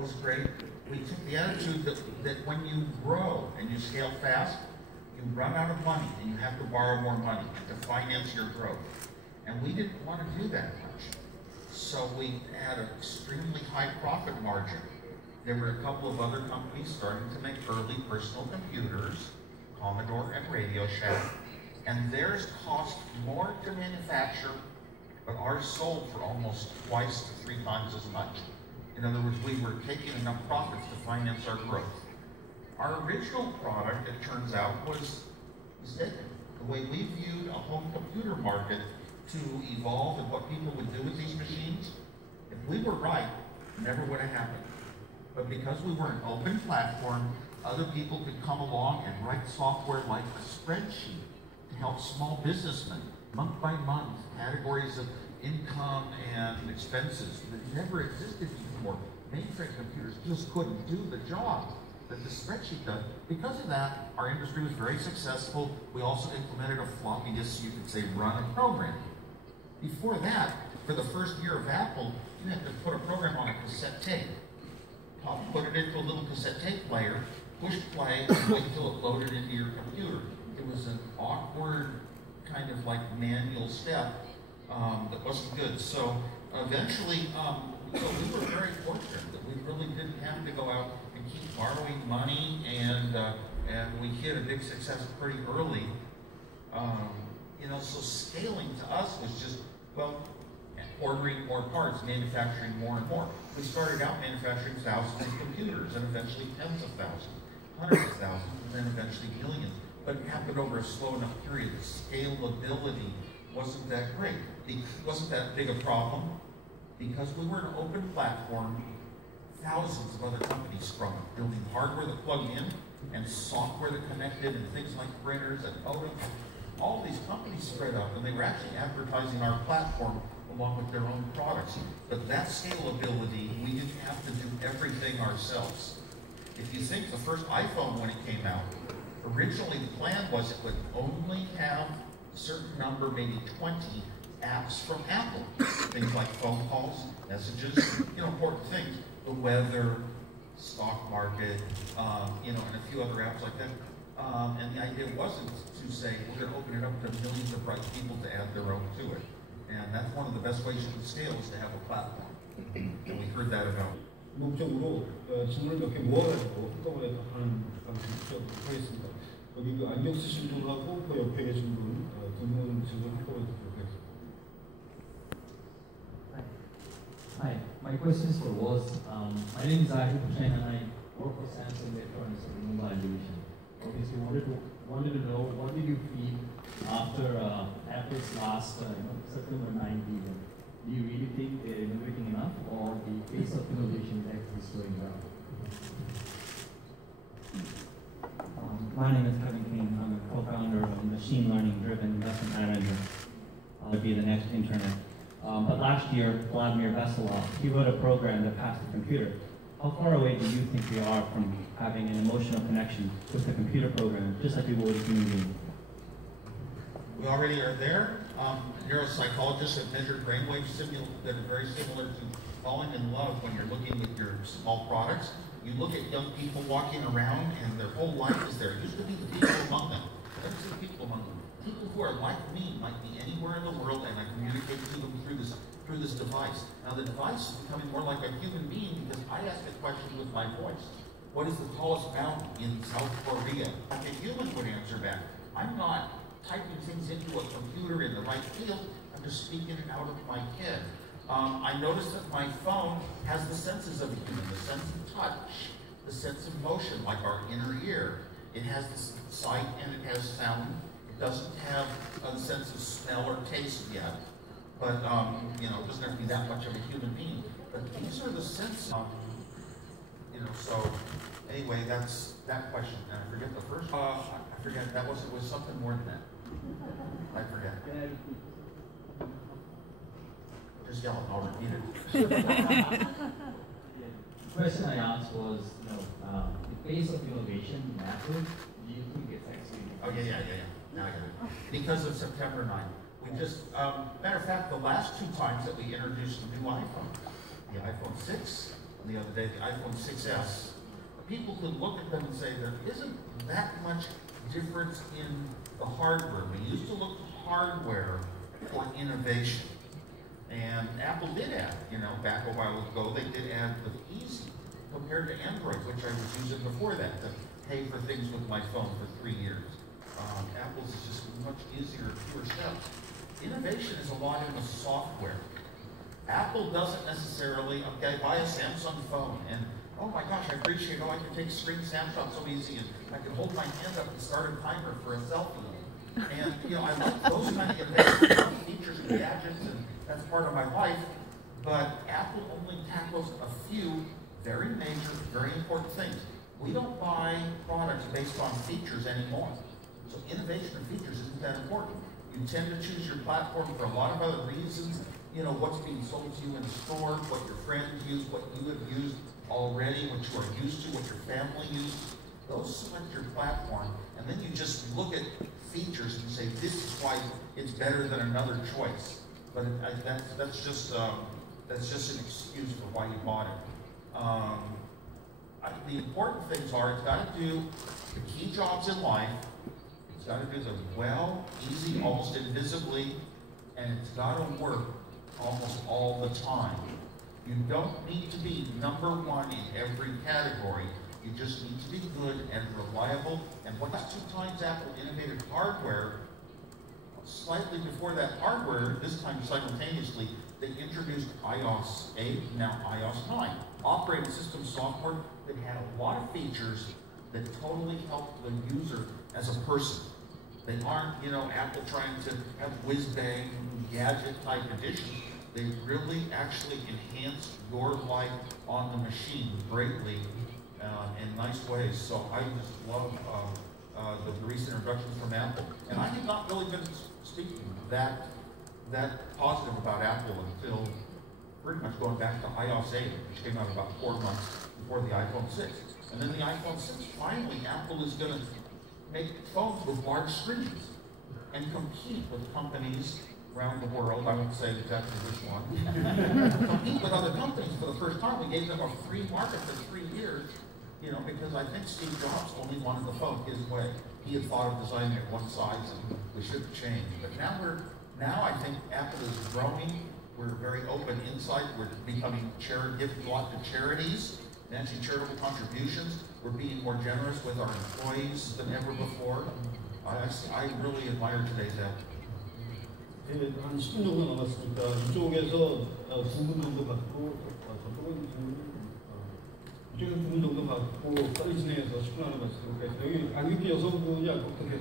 was great. We took the attitude that when you grow and you scale fast, you run out of money and you have to borrow more money to finance your growth. And we didn't want to do that much. So we had an extremely high profit margin. There were a couple of other companies starting to make early personal computers, Commodore and Radio Shack, and theirs cost more to manufacture, but ours sold for almost twice to 3 times as much. In other words, we were taking enough profits to finance our growth. Our original product, it turns out, was mistaken. The way we viewed a home computer market to evolve and what people would do with these machines, if we were right, it never would have happened. But because we were an open platform, other people could come along and write software like a spreadsheet to help small businessmen, month by month, categories of income and expenses that never existed before. Mainframe computers just couldn't do the job that the spreadsheet does. Because of that, our industry was very successful. We also implemented a floppy disk, so you could say run a program. Before that, for the first year of Apple, you had to put a program on a cassette tape. Put it into a little cassette tape player, push play, and wait until it loaded into your computer. It was an awkward, kind of like manual step that wasn't good. So eventually, we were very fortunate that we really didn't have to go out and keep borrowing money, and we hit a big success pretty early. So scaling to us was just, well, ordering more parts, manufacturing more and more. We started out manufacturing thousands of computers, and eventually tens of thousands, hundreds of thousands, and then eventually millions. But it happened over a slow enough period. The scalability wasn't that great. It wasn't that big a problem. Because we were an open platform, thousands of other companies sprung up, building hardware that plugged in and software that connected and things like printers and modems. All these companies spread up, and they were actually advertising our platform along with their own products. But that scalability, we didn't have to do everything ourselves. If you think the first iPhone, when it came out, originally the plan was it would only have a certain number, maybe 20 apps from Apple. Things like phone calls, messages, important things. The weather, stock market, and a few other apps like that. And the idea wasn't to say, we're going to open it up to millions of bright people to add their own to it. And that's one of the best ways you can scale is to have a platform. And we heard that about. 목적으로 질문을 몇 개 모아가지고 한꺼번에 답하는 방식으로 하겠습니다. 여기 안경 쓰신 분하고 그 옆에 계신 분 두 분 질문 한꺼번에 듣도록 하겠습니다. Hi, my question is for Woz. My name is Hippie Tshirt and I work for Samsung Electronics in the Mumbai division. Obviously, wanted to know what did you feel after Apple's last September 9th event? Do you really think they're innovating enough, or the pace of innovation is actually slowing down? My name is Kevin King. I'm a co-founder of a machine learning-driven investment manager. I'll be the next internet. But last year, Vladimir Veselov, he wrote a program that passed the computer. How far away do you think we are from having an emotional connection with the computer program, just like we would with a human being? We already are there. Neuropsychologists have measured brainwaves that are very similar to falling in love when you're looking at your small products. You look at young people walking around and their whole life is there. It used to be the people among them. Never see the people among them. People who are like me might be anywhere in the world, and I communicate to them through this device. Now the device is becoming more like a human being because I ask a question with my voice. What is the tallest mountain in South Korea? Like a human would answer back. I'm not typing things into a computer in the right field. I'm just speaking it out of my head. I noticed that my phone has the senses of a human, the sense of touch, the sense of motion, like our inner ear. It has the sight and it has sound. It doesn't have a sense of smell or taste yet, but it doesn't have to be that much of a human being. But these are the senses. So anyway, that's that question. And I forget the first. I forget. It was something more than that. I forget. Just yell it. I'll repeat it. The question I asked was, the pace of innovation matters. Do you think it's actually? Oh yeah. Now I get it. Because of September 9th. We just, matter of fact, the last two times that we introduced a new iPhone, the iPhone 6 the other day, the iPhone 6S, people could look at them and say there isn't that much difference in the hardware. We used to look to hardware for innovation. And Apple did add, back a while ago, they did add the easy compared to Android, which I was using before that to pay for things with my phone for 3 years. Apple's is just much easier, fewer steps. Innovation is a lot in the software. Apple doesn't necessarily, okay, buy a Samsung phone and, oh my gosh, I appreciate, I can take screen snapshots so easy and I can hold my hand up and start a timer for a selfie. And, I like those kind of innovative features and gadgets, and that's part of my life, but Apple only tackles a few very major, very important things. We don't buy products based on features anymore. So innovation and features isn't that important. You tend to choose your platform for a lot of other reasons. What's being sold to you in store, what your friends use, what you have used already, what you are used to, what your family uses. Those select your platform, and then you just look at features and say, this is why it's better than another choice. But that's just an excuse for why you bought it. The important things are, it's got to do the key jobs in life. It's got to do them well, easy, almost invisibly, and it's got to work almost all the time. You don't need to be number one in every category. You just need to be good and reliable. And what sometimes Apple innovated hardware, slightly before that hardware, this time simultaneously, they introduced iOS 8, now iOS 9. Operating system software that had a lot of features that totally helped the user as a person. They aren't, Apple trying to have whiz-bang, gadget-type additions. They really actually enhance your life on the machine greatly in nice ways. So I just love the recent introductions from Apple. And I have not really been speaking that positive about Apple until pretty much going back to iOS 8, which came out about 4 months before the iPhone 6. And then the iPhone 6, finally, Apple is going to make phones with large screens and compete with companies around the world. I won't say exactly which one. Compete with other companies for the first time. We gave them a free market for 3 years, because I think Steve Jobs only wanted the phone his way. He had thought of designing it one size, and we should have changed. But now I think Apple is growing. We're very open inside. We're becoming giving a lot to charities, matching charitable contributions. We're being more generous with our employees than ever before. I really admire today's Apple. 한 10분 정도 남았으니까 이쪽에서 2분 정도 받고 이쪽에서 2분 정도 받고 빨리 진행해서 10분 안에 마치도록 하겠습니다. 여기 안경기 여성분이 어떻게